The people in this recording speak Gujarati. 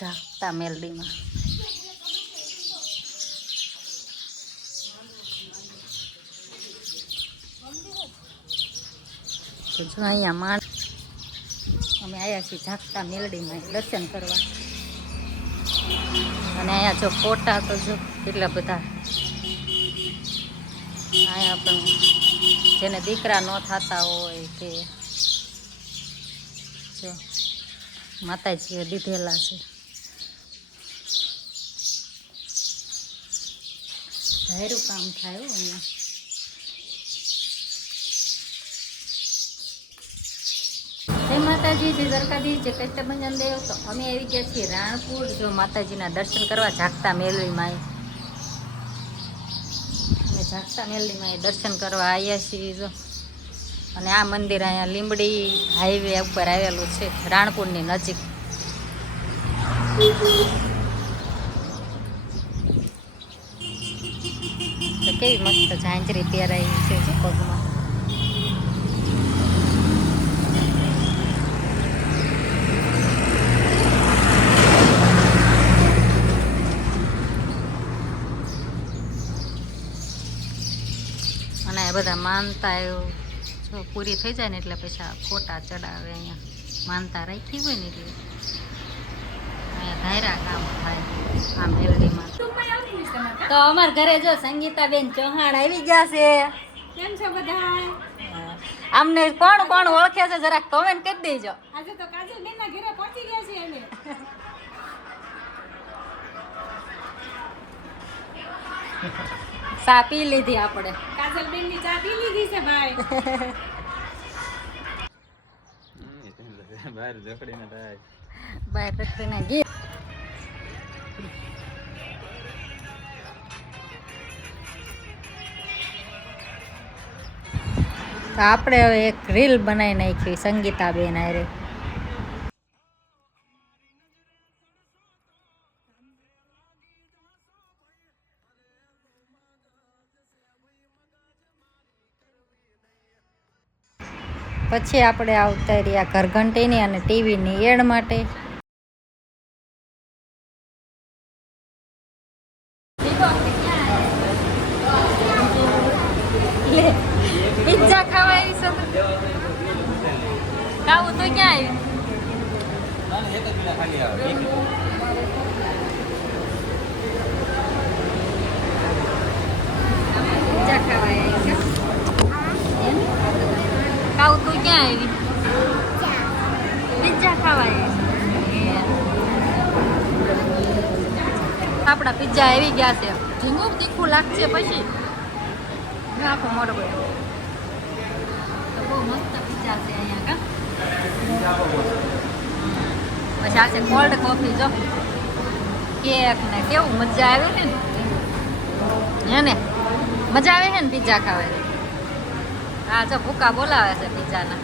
જાગતા મેલડીમાં તો જો અહીંયા અમે આવ્યા છીએ જાગતા મેલડીમાં દર્શન કરવા. અને અહીંયા જો ફોટા તો જો કેટલા બધા. અહીંયા પણ જેને દીકરા ન થતા હોય કે જો માતાજીએ દીધેલા છે. ધાર્યું કામ થાય અહીંયા. જય માતાજી, જય દ્વારકાધીશ, જય કષ્ટભંજન દેવ. તો અમે આવી ગયા છીએ રાણપુર જો માતાજીના દર્શન કરવા જાગતા મેલડીમાં. અમે જાગતા મેલડીમાં દર્શન કરવા આવ્યા છીએ જો. અને આ મંદિર અહીંયા લીંબડી હાઈવે ઉપર આવેલું છે રાણપુરની નજીક. તો કેવી મસ્ત ઝાંઝરી પહેરાઈ છે પગમાં. અને એ બધા માનતા એવું જો પૂરી થઈ જાય ને એટલે પછી ફોટા ચડાવે. અહીંયા માનતા રાખી હોય ને એટલે અહીંયા ધાયરા કામ થાય આ મેલડીમાં. તો અમારા ઘરે જો સંગીતાબેન ચૌહાણ આવી ગયા છે. કેમ છો બધા? આમને કોણ કોણ ઓળખે છે જરાક કમેન્ટ કરી દેજો. આજે તો કાજલબેન ના ઘરે પહોંચી ગયા છીએ અમે. ચા પી લીધી આપણે. કાજલબેન ની ચા પી લીધી છે ભાઈ. બહાર જકડીને થાય બહાર રખડીને ગઈ. તો આપણે હવે એક રીલ બનાવી નાખી સંગીતાબેન હારે. પછી આપણે આવતા રહ્યા ઘરઘંટીની અને ટીવીની એડ માટે. પિઝા ખાવા આવી છો? ખાવું તો ક્યાં આવ્યું? પિઝા ખાવા આવી છે. ખાવું તું ક્યાં આવી? પિઝા ખાવા આવી. આપણા પિઝા આવી ગયા છે. ધીંગું તીખું લાગશે પછી આખો મોટો બધો. તો બહુ મસ્ત પિઝા છે અહીંયા કા. પછી આ છે કોલ્ડ કોફી જો કેક ને કેવું મજા આવે છે ને. હે ને મજા આવે છે ને પિઝા ખાવાની. હા જો ભૂકા બોલાવે છે પિઝાના.